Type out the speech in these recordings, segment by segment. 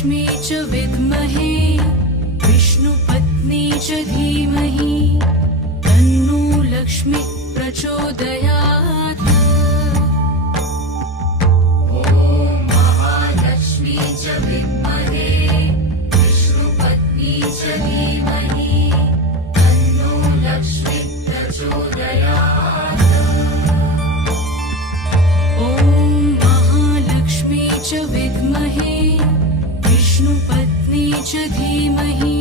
महालक्ष्मी च विद्महे विष्णुपत्नी च धीमहि तन्नो लक्ष्मी प्रचोदयात्। महालक्ष्मी च विद्महे विष्णुपत्नी च धीमहि तन्नो लक्ष्मी प्रचोदयात्। ॐ महालक्ष्मी च विद्महे विष्णुपत्नी च धीमहि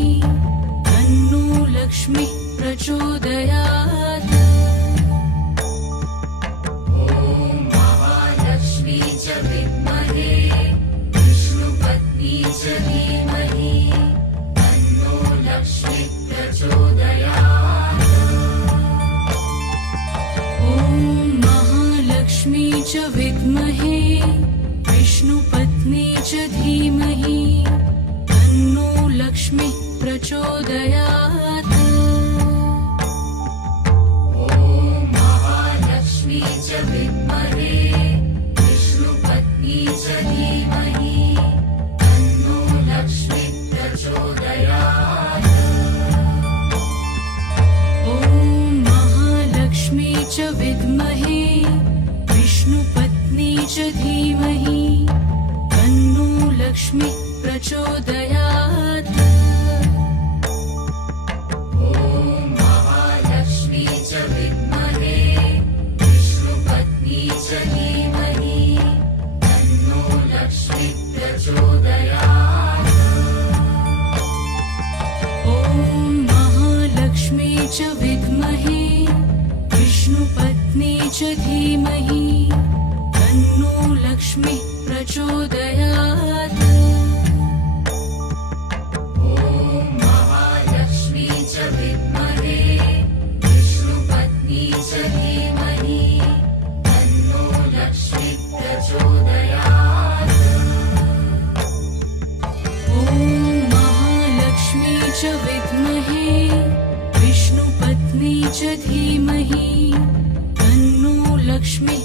तन्नो लक्ष्मी प्रचोदयात्। महालक्ष्मी च विद्महे विष्णुपत्नी च धीमहि तन्नो लक्ष्मी प्रचोदयात्। ॐ महालक्ष्मी च विद्महे विष्णुपत्नी च धीमहि तन्नो लक्ष्मी प्रचोदयात्। महालक्ष्मी च विद्महे विष्णुपत्नी च धीमहि तन्नो लक्ष्मी प्रचोदयात्। ॐ महालक्ष्मी च विद्महे विष्णुपत्नी च धीमहि तन्नो लक्ष्मी प्रचोदयात्। महालक्ष्मी च विद्महे विष्णुपत्नी च धीमहि तन्नो लक्ष्मी प्रचोदयात्। ॐ महालक्ष्मी च विद्महे विष्णुपत्नी च धीमहि तन्नो लक्ष्मी प्रचोदयात्। महालक्ष्मी च विद्महे विष्णुपत्नी च धीमहि तन्नो लक्ष्मी प्रचोदयात्। ॐ महालक्ष्मी च विद्महे विष्णुपत्नी च धीमहि तन्नो लक्ष्मी